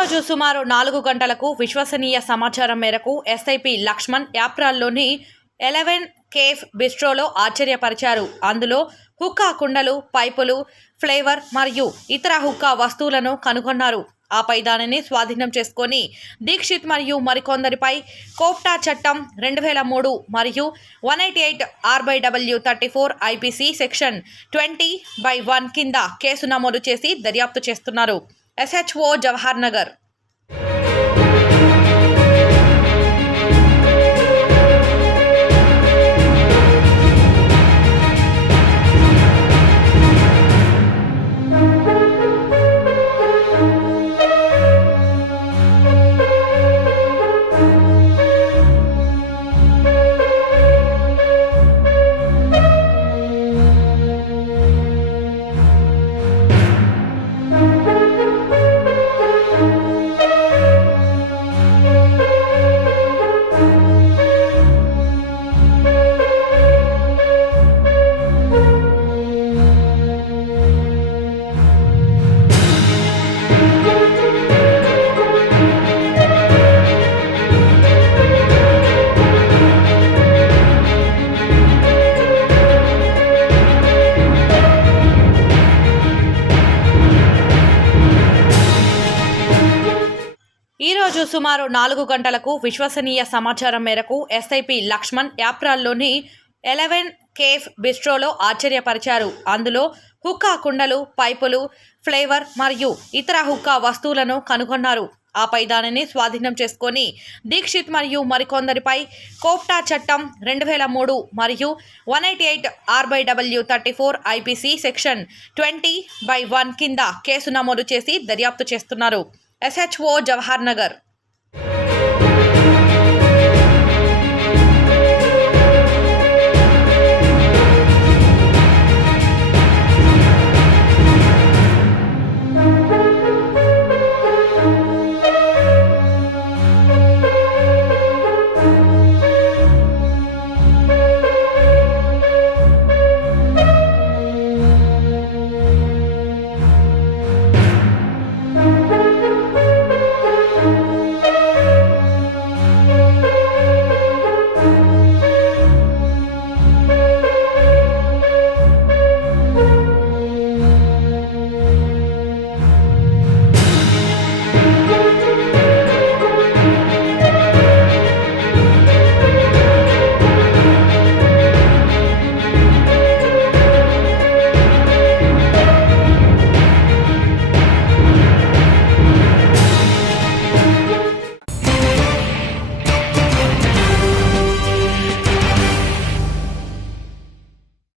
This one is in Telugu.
ఈరోజు సుమారు 4 గంటలకు విశ్వసనీయ సమాచారం మేరకు ఎస్ఐపి లక్ష్మణ్ యాప్రాల్లోని 11 కేఫ్ బిస్ట్రోలో ఆశ్చర్యపరిచారు. అందులో హుక్కా కుండలు, పైపులు, ఫ్లేవర్ మరియు ఇతర హుక్కా వస్తువులను కనుగొన్నారు. ఆపై దానిని స్వాధీనం చేసుకొని దీక్షిత్ మరియు మరికొందరిపై కోప్టా చట్టం 2003 మరియు 188/W34 ఐపీసీ సెక్షన్ 20/1 కింద కేసు నమోదు చేసి దర్యాప్తు చేస్తున్నారు. SHO జవహర్ నగర్. ఈరోజు సుమారు 4 గంటలకు విశ్వసనీయ సమాచారం మేరకు ఎస్ఐపి లక్ష్మణ్ యాప్రాల్లోని 11 కేఫ్ బిస్ట్రోలో ఆశ్చర్యపరిచారు. అందులో హుక్కా కుండలు, పైపులు, ఫ్లేవర్ మరియు ఇతర హుక్కా వస్తువులను కనుగొన్నారు. ఆపై దానిని స్వాధీనం చేసుకొని దీక్షిత్ మరియు మరికొందరిపై కోప్టా చట్టం 2003 మరియు 188/W34 ఐపీసీ సెక్షన్ 20/1 కింద కేసు నమోదు చేసి దర్యాప్తు చేస్తున్నారు. SHO జవహర్ నగర్.